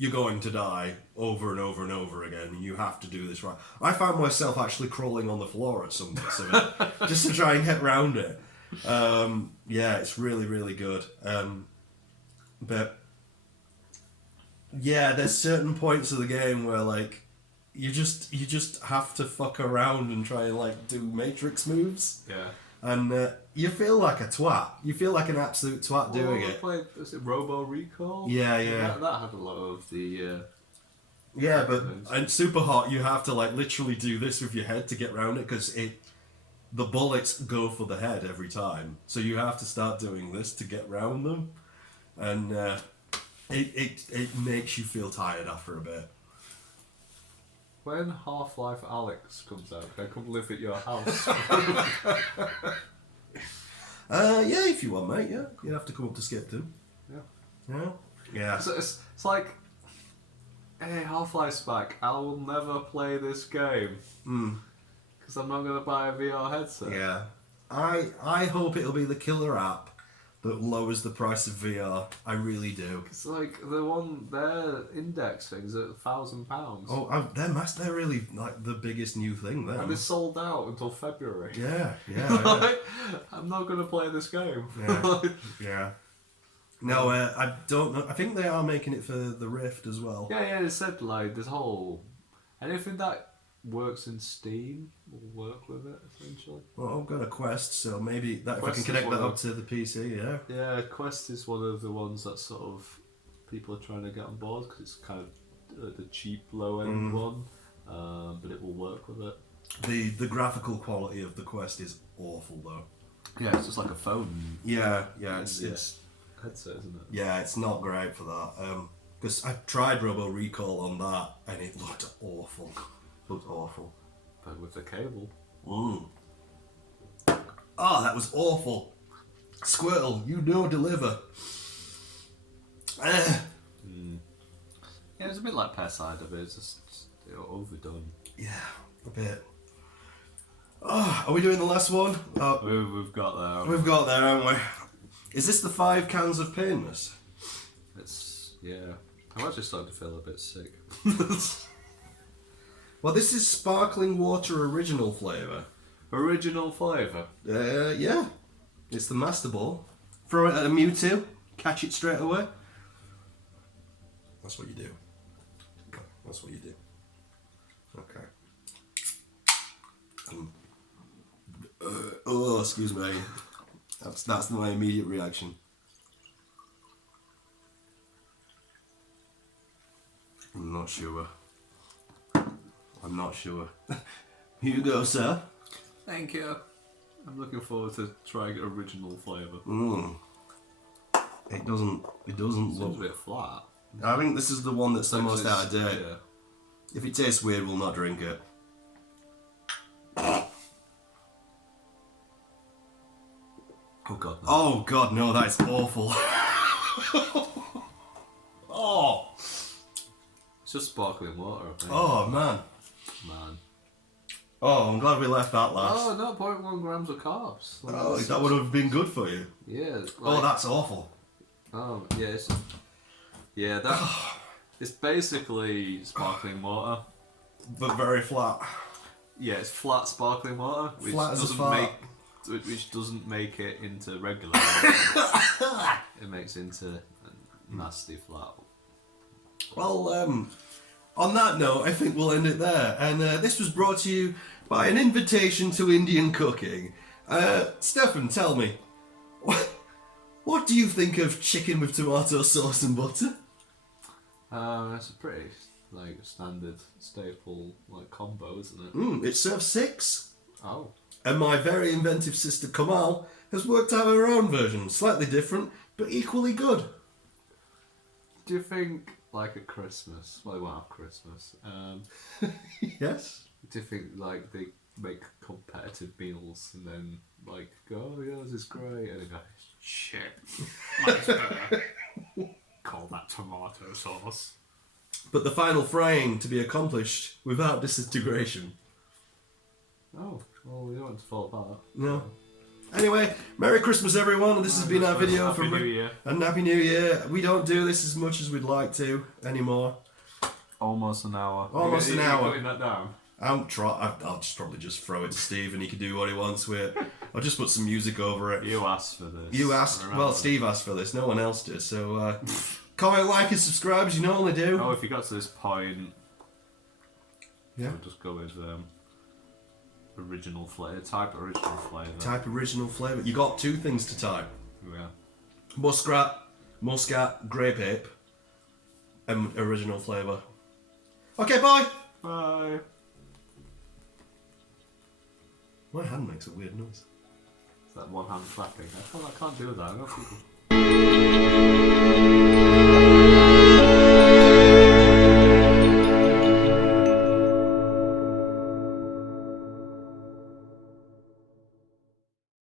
You're going to die over and over and over again, and you have to do this right. I found myself actually crawling on the floor at some bits of it, just to try and get around it. It's really, really good. But yeah, there's certain points of the game where like you just have to fuck around and try and like do Matrix moves. Yeah. And you feel like a twat. You feel like an absolute twat doing it. Was it Robo Recall? Yeah. That had a lot of the... Yeah, but in Super Hot, you have to like literally do this with your head to get around it because the bullets go for the head every time. So you have to start doing this to get round them. And it makes you feel tired after a bit. When Half-Life Alyx comes out, can I come live at your house? If you want, mate, yeah. You'd have to come up to Skipton. Yeah. Yeah. So it's like... hey, Half-Life's back. I will never play this game. Because I'm not going to buy a VR headset. Yeah. I hope it'll be the killer app that lowers the price of VR. I really do. It's like their index thing's at £1,000. Oh, they're really like the biggest new thing then. And it's sold out until February. Yeah. Like, I'm not going to play this game. Yeah. Yeah. No, I don't know. I think they are making it for the Rift as well. Yeah, they said like this whole... Anything that works in Steam will work with it, essentially. Well, I've got a Quest, so maybe that Quest if I can connect that up to the PC, yeah. Yeah, Quest is one of the ones that sort of people are trying to get on board because it's kind of the cheap, low-end one, but it will work with it. The graphical quality of the Quest is awful, though. Yeah, it's just like a phone. Yeah, it's headset, isn't it? Yeah, it's not great for that. Because I tried Robo Recall on that, and it looked awful. Looked awful. But with the cable. Oh, that was awful. Squirtle, you know deliver. Yeah, it's a bit like Peside, but it's just overdone. Yeah, a bit. Oh, are we doing the last one? Oh, We've got there. we've got there, haven't we? Is this the 5 cans of painless? Yeah. I'm actually starting to feel a bit sick. Well, this is sparkling water original flavour. Original flavour? Yeah. It's the Master Ball. Throw it at a Mewtwo, catch it straight away. That's what you do. That's what you do. Okay. Oh, excuse me. That's my immediate reaction. I'm not sure. I'm not sure. Here you go, sir. Thank you. I'm looking forward to trying original flavour. It doesn't Seems look... a bit flat. I think this is the one that's the most out of date. Yeah. If it tastes weird, we'll not drink it. Oh god, no. Oh god, no, that is awful. Oh! It's just sparkling water, I think. Oh, man. Man. Oh, I'm glad we left that last. Oh, no, 0.1 grams of carbs. Like, Oh, that would have been good for you. Yeah. Like, Oh, that's awful. Oh, yeah, it's basically sparkling water. But very flat. Yeah, it's flat sparkling water, which Flat as a doesn't fart. which doesn't make it into regular water. It makes into nasty flat. Well, on that note, I think we'll end it there. And this was brought to you by an invitation to Indian cooking. Stefan, tell me, what do you think of chicken with tomato sauce and butter? It's a pretty standard staple combo, isn't it? It serves 6. Oh. And my very inventive sister Kamal has worked out her own version, slightly different, but equally good. Do you think at Christmas? Well, they won't have Christmas. Yes. Do you think they make competitive meals and then go, oh yeah, this is great, and they go, shit, mine's better. Call that tomato sauce. But the final frying to be accomplished without disintegration. Oh, well, we don't want to fall apart. No. Anyway, Merry Christmas everyone. This has been our video Happy New Year. And Happy New Year. We don't do this as much as we'd like to anymore. Almost an hour. Almost an hour. You're putting that down? I'll just probably just throw it to Steve and he can do what he wants with it. I'll just put some music over it. You asked for this. You asked, well, Steve asked for this, no one else did, so comment, like and subscribe as you normally do. Oh, if you got to this point, yeah, we'll just go with original flavour. Type original flavour. Type original flavour. You got 2 things to type. Yeah. Muscat, grape ape, and original flavour. Okay, bye! Bye. My hand makes a weird noise. It's that one hand clapping. I can't do that. I know people.